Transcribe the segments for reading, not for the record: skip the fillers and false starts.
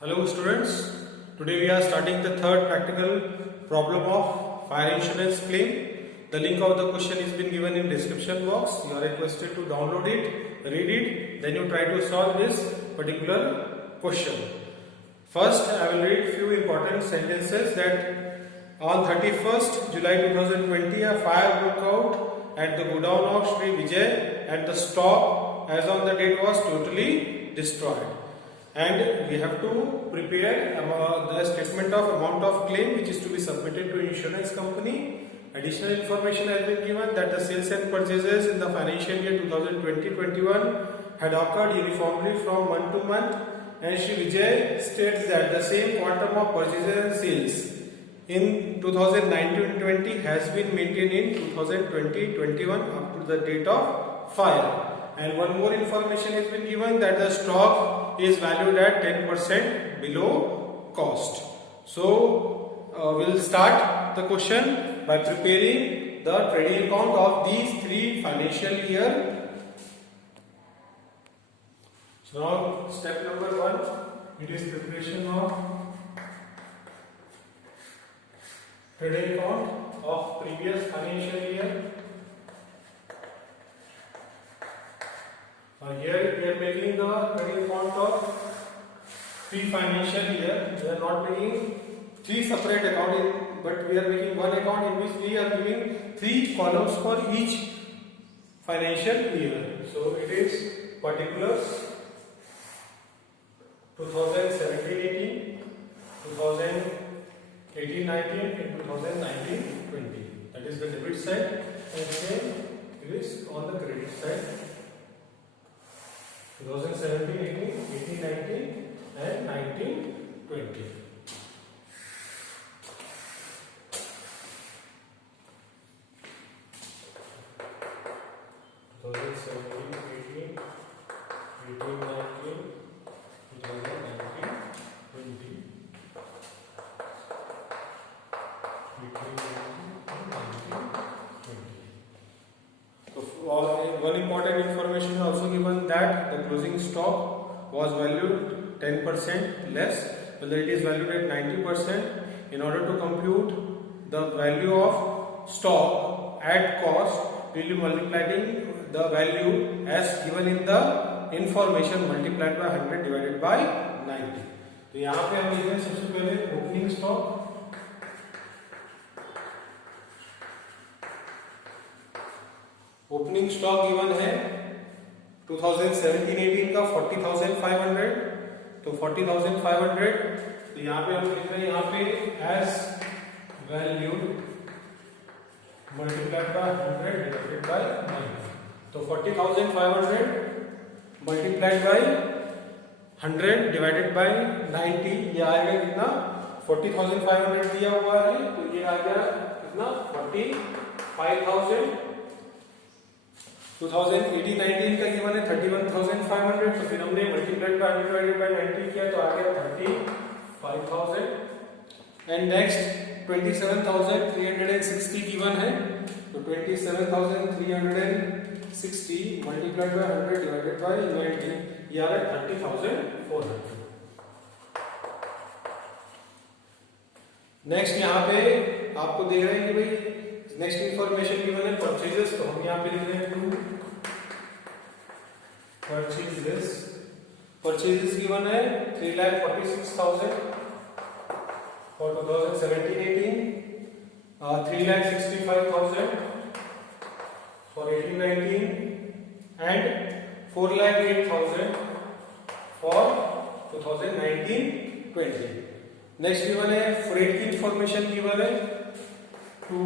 Hello students, today we are starting the third practical problem of fire insurance claim. The link of the question is been given in description box. You are requested to download it, read it, then you try to solve this particular question. First, I will read few important sentences that on 31st July 2020 a fire broke out at the godown of Sri Vijay and the stock as on the date was totally destroyed. And we have to prepare the statement of amount of claim which is to be submitted to insurance company. Additional information has been given that the sales and purchases in the financial year 2020-21 had occurred uniformly from month to month, and Shri Vijay states that the same quantum of purchases and sales in 2019-20 has been maintained in 2020-21 up to the date of fire. And one more information has been given that the stock is valued at 10% below cost. So we'll start the question by preparing the trading account of these three financial year. So now step number 1, it is preparation of trading account of previous financial year. Here we are making the trading account of three financial year. We are not making three separate accounts, but we are making one account in which we are giving three columns for each financial year. So it is particulars 2017-18, 2018-19 and 2019-20. That is the debit side, and same it is on the credit side. 2017, 18, 18, 19 and 19, 20. One important information is also given that the closing stock was valued 10% less, whether it is valued at 90%. In order to compute the value of stock at cost, we will be multiplying the value as given in the information multiplied by 100 divided by 90. तो यहाँ पे हम लिखेंगे सबसे पहले opening stock, opening stock given है 2017-18 का 40,500, तो 40,500, तो यहाँ पे हम लिख रहे हैं यहाँ पे as value multiplied by 100 divided by 90, तो 40,500 मल्टीप्लाइड बाय 100 डिवाइडेड बाय 90, ये आएगा कितना 40,500 दिया हुआ है, तो ये आ गया कितना 45,000। 2018-19 का गिवन है 31,500, तो फिर हमने मल्टीप्लाइड बाय 100 डिवाइडेड बाय 90 किया तो आ गया 35,000। एंड नेक्स्ट 27,360 गिवन है, तो 27,360 मल्टीप्लाइड बाय 100 डिवाइडेड बाय 90, ये आ रहा है 30,400। नेक्स्ट यहाँ पे आपको दे रहे हैं कि भाई नेक्स्ट इंफॉर्मेशन गिवन है परचेजेस, तो हम यहाँ पे लिख रहे हैं टू परचेजेस। परचेजेस गिवन है 3,46,000 for 2017-18, 3,65,000 for 18-19 and 4,08,000 for 2019-20। Next given है फ्रेट की इंफॉर्मेशन गिवन है to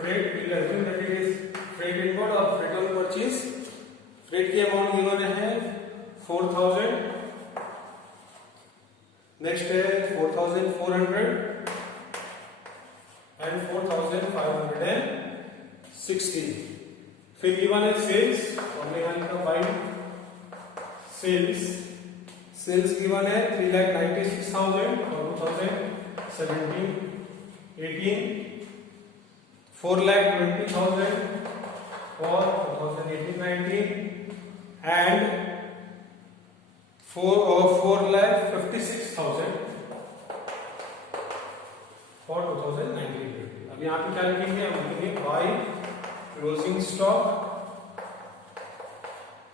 freight, we will assume that it is freight inward or freight on purchase. Freight की amount given है 4,000, next है 4,400 and 4,560। फिर given है sales, हमने यहाँ लिखा by sales, sales given है 3,96,000 और 2017-18, 4,20,000 for 2018-19 and 4,56,000 अब यहाँ पे क्या लिखेंगे, हम लिखेंगे बाय क्लोजिंग स्टॉक।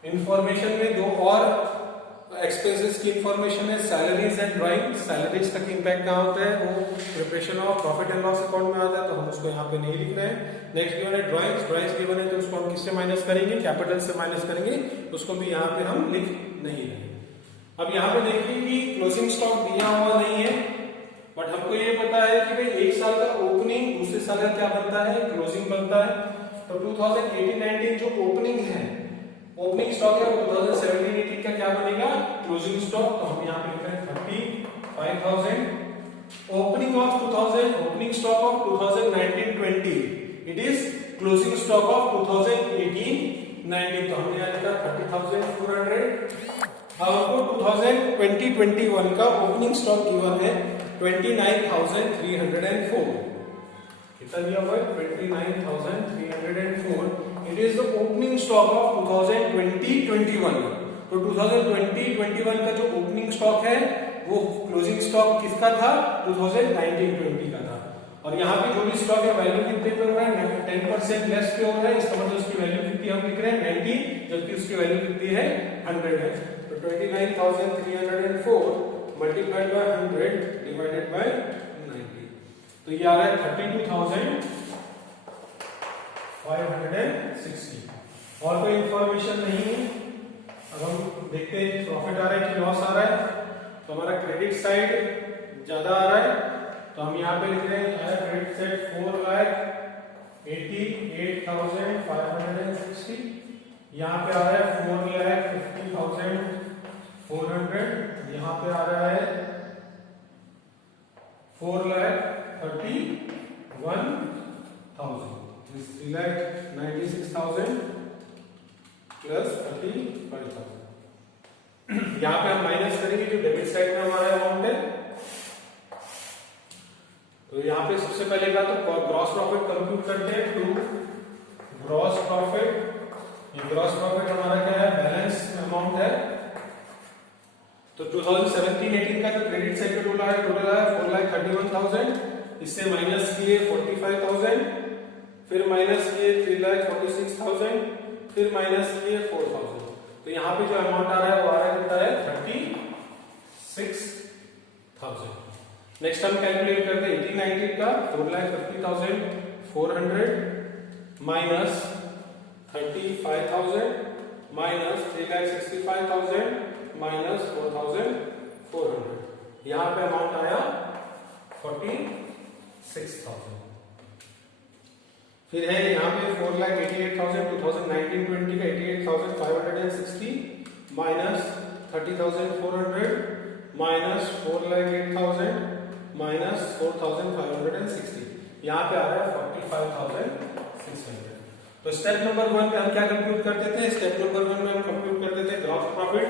इंफॉर्मेशन में दो और एक्सपेंसेस की इंफॉर्मेशन है, सैलरीज एंड ड्राइंग। सैलरीज तक इम्पैक्ट कहाँ होता है, वो preparation of profit and loss account में आता है, तो हम उसको यहाँ पे नहीं लिख रहे हैं। नेक्स्ट गिवन है ड्राइंग्स। ड्राइंग्स गिवन है तो उसको हम किससे माइनस करेंगे, कैपिटल से माइनस करेंगे, उसको भी यहाँ पे हम लिख नहीं रहे। अब यहाँ पे देखिए कि क्लोजिंग स्टॉक दिया हुआ नहीं है, बट हमको ये पता है कि भाई एक साल का ओपनिंग दूसरे साल का क्या बनता है, क्लोजिंग बनता है। तो 2018-19 जो ओपनिंग है, ओपनिंग स्टॉक है, वो 2017-18 का क्या बनेगा, क्लोजिंग स्टॉक। तो हम यहाँ पे लिख रहे हैं 35,000। Opening of 2000, opening stock of 2019-20, it is closing stock of 2018-19। तो हमने यहाँ लिखा 30,400। अब हमको 2020-21 का ओपनिंग स्टॉक गिवन है 29,304। कितना दिया हुआ है, 29,304। It is the opening stock of 2020-21। तो 2020-21 का जो ओपनिंग स्टॉक है वो क्लोजिंग स्टॉक किसका था, 2019-20 का था। और यहाँ पे जो भी स्टॉक है वैल्यू कितने पे हो रहा है, 10% लेस पे हो रहा है, इसका मतलब उसकी वैल्यू कितनी हम लिख रहे हैं 90, जबकि उसकी वैल्यू कितनी है 100 है। तो 29,304 मल्टीप्लाइड बाय 100 डिवाइडेड बाय 90, तो ये आ रहा है 32,560। और कोई इंफॉर्मेशन नहीं है। अब हम देखते हैं प्रॉफिट आ रहा है कि लॉस आ रहा है। तो हमारा क्रेडिट साइड ज्यादा आ रहा है, तो हम यहाँ पे लिख रहे हैं क्रेडिट साइड 4,88,560। यहाँ पे आ रहा है 4,50,400। यहाँ पे आ रहा है 4,31,000, 3,96,000 प्लस 35,000। यहाँ पे हम माइनस करेंगे जो डेबिट साइड में हमारा अमाउंट है। तो यहाँ पे सबसे पहले का तो ग्रॉस प्रॉफिट कंप्यूट करते हैं, टू ग्रॉस प्रॉफिट। ये ग्रॉस प्रॉफिट हमारा क्या है, बैलेंस अमाउंट है। तो 2017-18 का जो क्रेडिट साइड पे टोटल है 4,31,000। इससे माइनस किए 45,000, फिर माइनस किए 3,46,000, फिर माइनस किए 4,000। तो यहाँ पे जो अमाउंट आ रहा है वो आ रहा है कितना है 36,000। नेक्स्ट हम कैलकुलेट करते हैं 18-19 का, 4,50,400 माइनस 35,000 माइनस 3,65,000 माइनस 4,400। यहाँ पे अमाउंट आया 46,000। फिर है यहाँ पे 4,88,000 2019-20 का 88,560 माइनस 30,400 माइनस 4,08,000 माइनस 4,560। यहाँ पे आ रहा है 45,600। तो स्टेप नंबर 1 पे हम क्या कंप्यूट करते थे, स्टेप नंबर 1 में हम कंप्यूट करते थे ग्रॉस प्रॉफिट।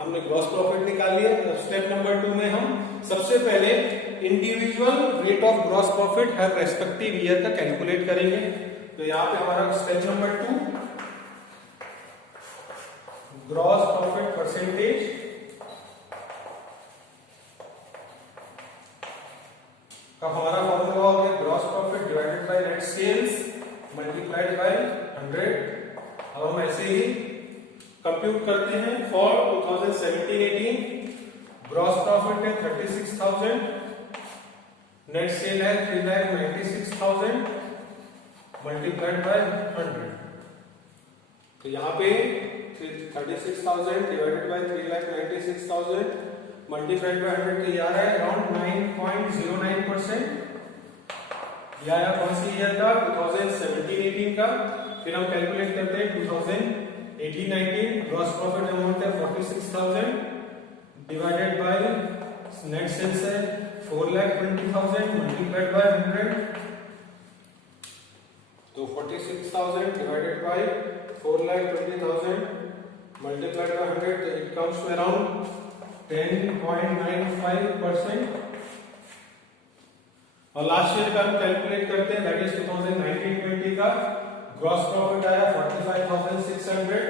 हमने ग्रॉस प्रॉफिट निकाल लिया। स्टेप नंबर 2 में हम सबसे पहले individual rate of gross profit हर रेस्पेक्टिव ईयर का कैलकुलेट करेंगे। तो यहाँ पे हमारा step number 2 gross profit percentage का हमारा फॉर्मूला हो गया gross profit divided by net sales multiplied by 100। अब हम ऐसे ही कंप्यूट करते हैं फॉर 2017-18 ग्रॉस प्रॉफिट है 36,000, नेट सेल है 3,96,000 मल्टीप्लाइड बाय 100। तो यहाँ पे 36,000 डिवाइडेड बाय 3,96,000 मल्टीप्लाइड बाय 100 तो ये आ रहा है अराउंड 9.09%। यह आया कौन सी ईयर का, 2017-18 का। फिर हम कैलकुलेट करते हैं 2018-19 ग्रॉस प्रॉफिट अमाउंट है 46,000 डिवाइडेड बाय नेट सेल्स है 4,20,000 मल्टीप्लाइड बाय 100। तो 46,000 divided by 4,20,000 multiplied by 100, it comes to around 10.95%। और लास्ट ईयर का हम कैलकुलेट करते हैं, दैट इज 2019-20 का ग्रॉस प्रॉफिट आया 45,600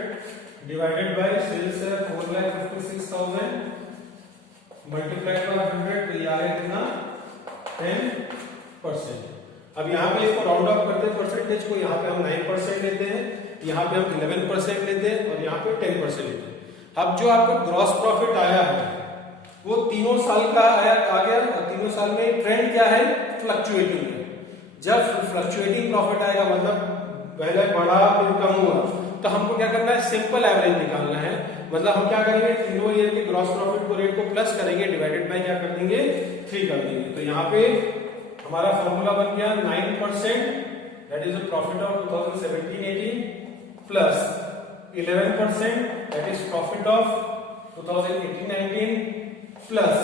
डिवाइडेड बाय सेल्स है 4,56,000 मल्टीप्लाइड बाय 100, तो ये आया कितना 10%। अब यहाँ पे इसको राउंड ऑफ करते हैं परसेंटेज को, यहाँ पे हम 9% लेते हैं, यहाँ पे हम 11% लेते हैं और यहाँ पे 10% लेते हैं। अब जो आपका ग्रॉस प्रॉफिट आया है वो तीनों साल का आ गया और तीनों साल में ट्रेंड क्या है, फ्लक्चुएटिंग है। जब फ्लक्चुएटिंग प्रॉफिट आएगा मतलब पहले बढ़ा फिर कम हुआ, तो हमको क्या करना है, सिंपल एवरेज निकालना है। मतलब हम क्या करेंगे, तीनों ईयर के ग्रॉस प्रॉफिट को रेट को प्लस करेंगे, डिवाइडेड बाय क्या कर देंगे, 3 कर देंगे। तो यहाँ पे हमारा फॉर्मूला बन गया 9%, that is the profit of 2017-18 plus 11%, that is profit of 2018-19 plus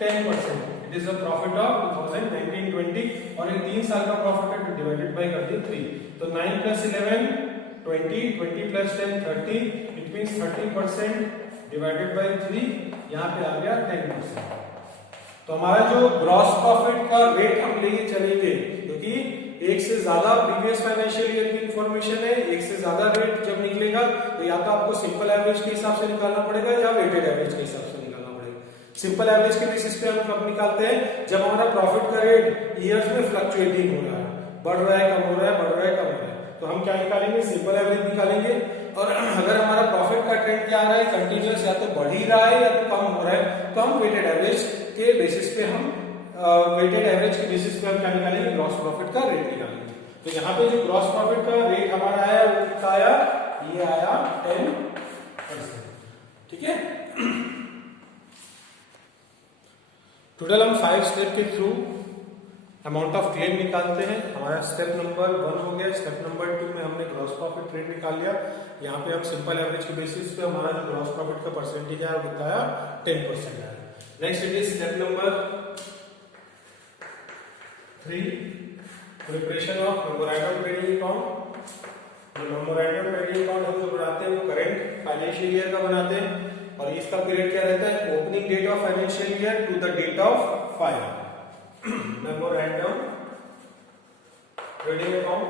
10%, it is the profit of 2019-20 और ये 3 साल का प्रॉफिट है, डिवाइडेड बाय कर दिए 3। तो 9 plus 11 20, 20 plus 10 30, it means 30% divided by 3, यहाँ पे आ गया 10%। तो हमारा जो ग्रॉस प्रॉफिट का रेट हम लेके चलेंगे, क्योंकि एक से ज्यादा प्रीवियस फाइनेंशियल ईयर की इंफॉर्मेशन है, एक से ज्यादा रेट जब निकलेगा तो या तो आपको सिंपल एवरेज के हिसाब से निकालना पड़ेगा या वेटेड एवरेज के हिसाब से निकालना पड़ेगा। सिंपल एवरेज के बेसिस पे हम कब निकालते हैं, जब हमारा प्रॉफिट का रेट ईयर्स में फ्लक्चुएटिंग हो रहा है, बढ़ रहा है, कम हो रहा है, बढ़ रहा है, कम हो रहा है, तो हम क्या निकालेंगे, सिंपल एवरेज निकालेंगे। और अगर हमारा प्रॉफिट का ट्रेंड क्या आ रहा है, कंटिन्यूअस या तो बढ़ ही रहा है या तो कम हो रहा है, तो हम वेटेड एवरेज के बेसिस पे हम वेटेड एवरेज के बेसिस पे हम क्या निकालेंगे, ग्रॉस प्रॉफिट का रेट निकालेंगे। तो यहाँ पे जो ग्रॉस प्रॉफिट का रेट हमारा आया वो कितना आया, ये आया 10%। ठीक है। टोटल हम 5 स्टेप के थ्रू अमाउंट ऑफ क्लेम निकालते हैं। हमारा स्टेप नंबर 1 हो गया। स्टेप नंबर 2 में हमने ग्रॉस प्रॉफिट रेट निकाल लिया। यहाँ पे हम सिंपल एवरेज के बेसिस पे हमारा जो ग्रॉस प्रॉफिट का परसेंटेज है वो कितना आया, 10% आया। Next it is step number 3, preparation of memorandum trading account. Memorandum trading account हम जो बनाते हैं वो करेंट फाइनेंशियल ईयर का बनाते हैं और इसका पीरियड क्या रहता है, opening date of financial year to the date of file. Memorandum trading account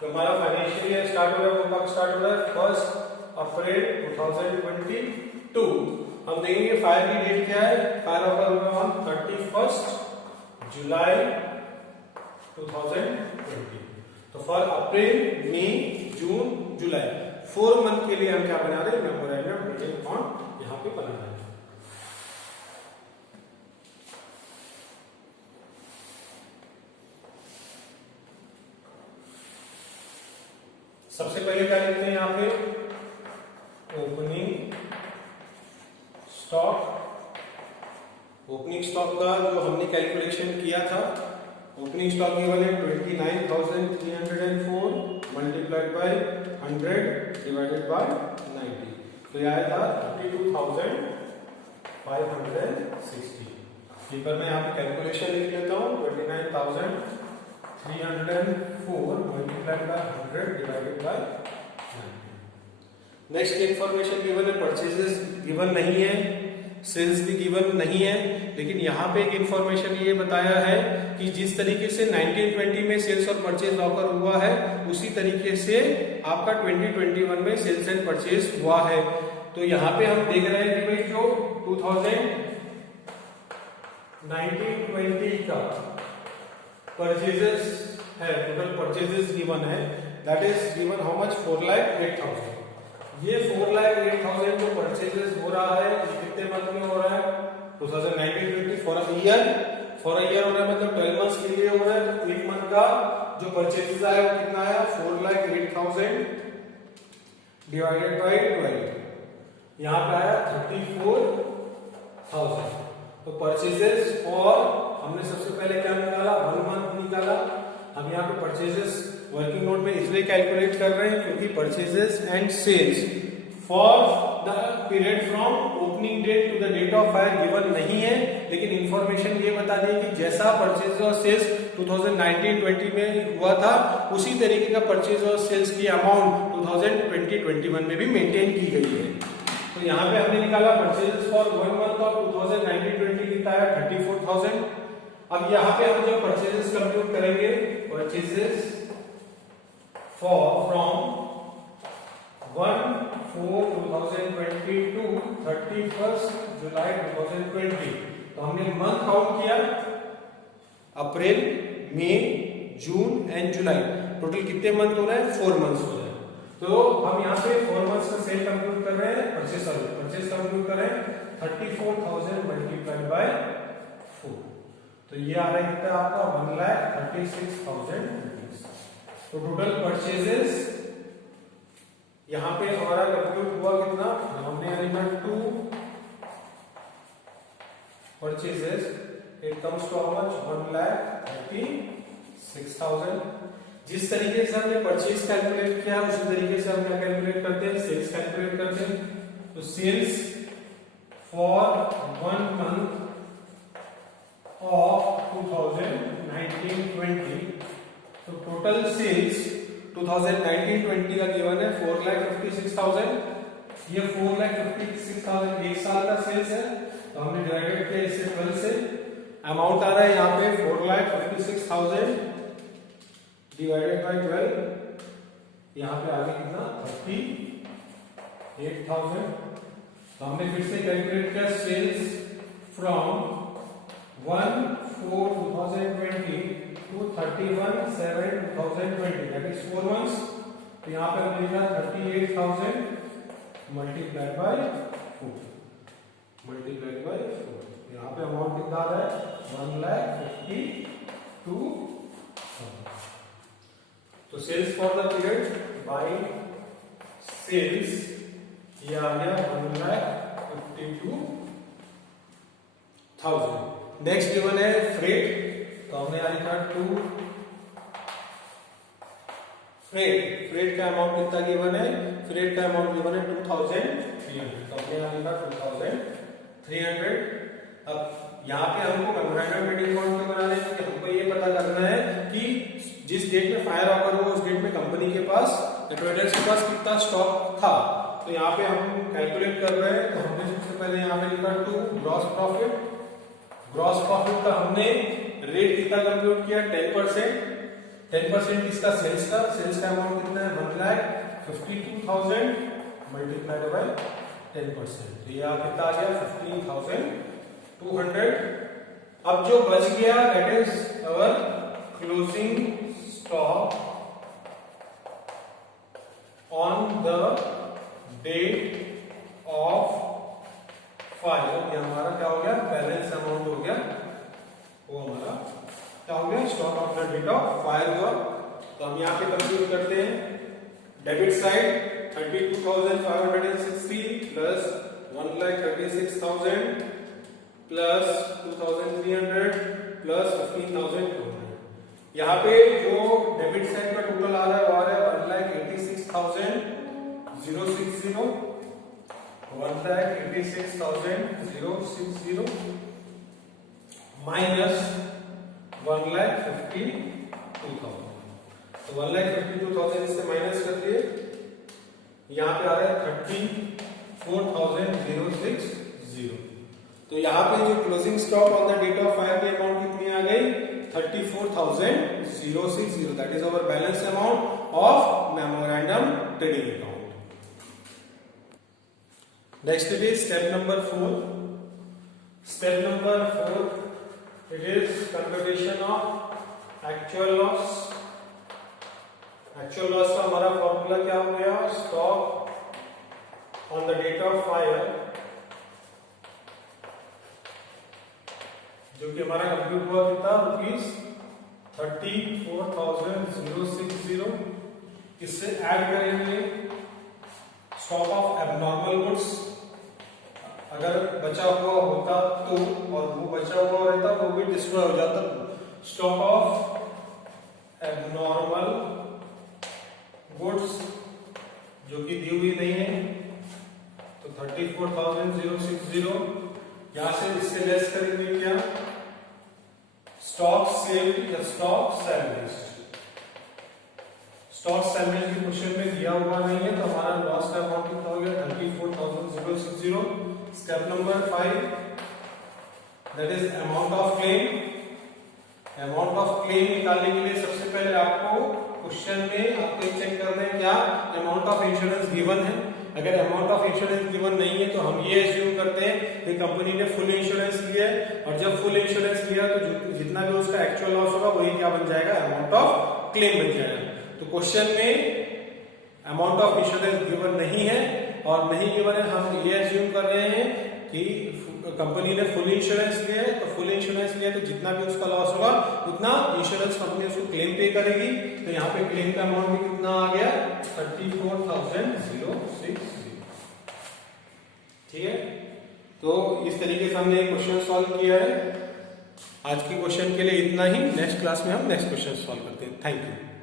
जो हमारा फाइनेंशियल ईयर स्टार्ट हो रहा है वो कब स्टार्ट हो रहा है, 1 अप्रैल 2022। हम देखेंगे फाइल की डेट क्या है, फाइल ऑन 31 जुलाई 2020। तो for April, May, June, July 4 month के लिए हम क्या बना रहे हैं, मेमोरेंडम ट्रेडिंग अकाउंट यहाँ पे बना रहे हैं। सबसे पहले क्या लिखते हैं यहाँ पे, ओपनिंग स्टॉक। ओपनिंग स्टॉक का जो हमने कैलकुलेशन किया था, ओपनिंग स्टॉक गिवन है 29,304 मल्टीप्लाइड बाय 100 डिवाइडेड बाय 90, तो यह आया था 32,560। ठीक है, मैं यहाँ पे कैलकुलेशन लिख लेता हूँ, 29,304 multiplied by 100 divided by 90। Next information given है, परचेजेस गिवन नहीं है, सेल्स भी गिवन नहीं है, लेकिन यहाँ पे एक इन्फॉर्मेशन ये बताया है कि जिस तरीके से 1920 में सेल्स और परचेज ऑकर हुआ है उसी तरीके से आपका 2021 में सेल्स एंड परचेज हुआ है। तो यहाँ पे हम देख रहे हैं कि भाई जो 1920 का परचेजेस है, टोटल परचेजेस गिवन है, that is given how much, 4,08,000। ये 4,08,000 जो परचेजेस हो रहा है कितने मंथ में हो रहा है, 2019-20 फॉर ईयर हो रहा है, मतलब 12 मंथ्स के लिए हो रहा है। तो एक मंथ का जो परचेजेस आया वो कितना आया, 4,08,000 डिवाइडेड बाय 12, यहाँ पे आया 34,000। तो परचेजेस फॉर हमने सबसे पहले क्या निकाला, 1 मंथ निकाला। हम यहाँ पे परचेजेस वर्किंग नोट में इसलिए कैलकुलेट कर रहे हैं क्योंकि purchases and sales for the period from opening date to the date of fire given नहीं है, लेकिन इंफॉर्मेशन ये बता दी कि जैसा परचेज और सेल्स 2019-20 में हुआ था उसी तरीके का परचेज और सेल्स की अमाउंट 2020-21 में भी मेंटेन की गई है। तो यहाँ पे हमने निकाला परचेजेस फॉर 1 मंथ ऑफ 2019-20 कितना है, 34,000। अब यहाँ पे हम जब परचेजेस कंप्यूट करेंगे, परचेजेस फ्रॉम 1/4/2020 टू 31 जुलाई 2020, तो हमने मंथ काउंट किया। अप्रैल, मई, जून एंड जुलाई, टोटल कितने मंथ हो रहे हैं? 4 मंथ्स हो रहे हैं। तो हम यहाँ पे 4 मंथ्स का सेल कंप्यूट कर रहे हैं, परचेस कंप्यूट कर रहे हैं 34,000 मल्टीप्लाइड बाय 4, तो ये आ रहा है कितना आपका 1,36,000 रुपीज। तो टोटल परचेजेस यहाँ पे हमारा कंप्यूट हुआ कितना? हमने element 2 purchases, it comes to how much? 1,36,000। जिस तरीके से हमने परचेज कैलकुलेट किया उसी तरीके से हम क्या कैलकुलेट करते हैं? सेल्स कैलकुलेट करते हैं। तो सेल्स फॉर 1 मंथ ऑफ 2019-20, तो टोटल सेल्स 2019-20 का गिवन है 4,56,000। ये 4,56,000 एक साल का सेल्स है, तो हमने डिवाइडेड किया इसे 12 से। अमाउंट आ रहा है यहाँ पे 4,56,000 डिवाइडेड बाय 12, यहाँ पे आगे कितना? 38,000। तो हमने फिर से कैलकुलेट किया sales from 1/4/2020 to 31/7/2020, that is 4 months. तो यहाँ पे हमने लिखा 38,000 मल्टीप्लाइड बाय 4, यहाँ पे अमाउंट कितना आ रहा है? 1,52,000। तो sales for the period by sales ये आ गया 1,52,000। नेक्स्ट गिवन है फ्रेट, तो हमने यहाँ लिखा 2 फ्रेट का अमाउंट कितना गिवन है? फ्रेट का अमाउंट गिवन है 2,300, तो हमने यहाँ लिखा 2,300। अब यहाँ पे हमको मेमोरेंडम ट्रेडिंग अकाउंट क्यों बनाना है? क्योंकि हमको ये पता करना है कि जिस डेट में फायर ऑकर हुआ उस डेट में कंपनी के पास, ट्रेडर्स के पास कितना स्टॉक था। तो यहाँ पे हम कैलकुलेट कर रहे हैं, तो हमने सबसे पहले यहाँ पे लिखा 2 ग्रॉस प्रॉफिट। ग्रॉस प्रॉफिट का हमने रेट कितना कंप्यूट किया? 10%। 10% किसका? सेल्स का। सेल्स का अमाउंट कितना है? 1,52,000 मल्टीप्लाइड बाय 10%, तो ये कितना आ गया? 15,200। अब जो बच गया that is our closing stock on the date of fire. ये हमारा क्या हो गया? बैलेंस अमाउंट हो गया, वो हमारा क्या हो गया? Stock on the date of fire हुआ। तो हम यहाँ पे कंप्यूट करते हैं। Debit side 32,560 plus 1,36,000 plus 2,300 plus 15,200। यहाँ पे जो डेबिट साइड का टोटल आ रहा है वो आ रहा है 1,86,060 1,86,060 माइनस 1,52,000। तो 1,52,000 इससे माइनस कर दिए, यहाँ पे आ रहा है 34,060। तो यहाँ पे जो closing stock on the date of fire की अमाउंट कितनी आ गई? 34,060, that is our balance amount of memorandum trading account. Next it is step number 4. Step number 4, it is computation of actual loss. Actual loss का हमारा formula क्या हो गया? Stock on the date of fire, जो कि हमारा compute हुआ कितना? ₹34,060। इससे ऐड करेंगे स्टॉक ऑफ एबनॉर्मल गुड्स, अगर बचा हुआ होता तो, और वो बचा हुआ रहता वो भी डिस्ट्रॉय हो जाता। स्टॉक ऑफ एबनॉर्मल गुड्स जो कि दी हुई नहीं है, तो 34,060। यहां से इससे लेस करेंगे क्या? स्टॉक सेल्ड या स्टॉक सैलवेज्ड। स्टॉक सैलवेज की क्वेश्चन में दिया हुआ नहीं है, तो हमारा लॉस का अमाउंट कितना हो गया? 34,060। Step number 5, that is amount of claim. Amount of claim निकालने के लिए सबसे पहले आपको क्वेश्चन में आपको चेक करना है क्या अमाउंट ऑफ इंश्योरेंस गिवन है। अगर अमाउंट ऑफ इंश्योरेंस गिवन नहीं है तो हम ये एज्यूम करते हैं कि कंपनी ने फुल इंश्योरेंस लिया है, और जब फुल इंश्योरेंस लिया तो जितना भी उसका एक्चुअल लॉस होगा वही क्या बन जाएगा, अमाउंट ऑफ क्लेम बन जाएगा। तो क्वेश्चन में अमाउंट ऑफ इंश्योरेंस गिवन नहीं है, और नहीं गिवन है, हम ये एज्यूम कर रहे हैं कि कंपनी ने फुल इंश्योरेंस लिया है, तो फुल इंश्योरेंस लिया तो जितना भी उसका लॉस होगा उतना इंश्योरेंस कंपनी उसको क्लेम पे करेगी। तो यहाँ पे क्लेम का अमाउंट भी कितना आ गया, 34,060। ठीक है, तो इस तरीके से हमने क्वेश्चन सॉल्व किया है। आज के क्वेश्चन के लिए इतना ही, नेक्स्ट क्लास में हम नेक्स्ट क्वेश्चन सॉल्व करते हैं। Thank you.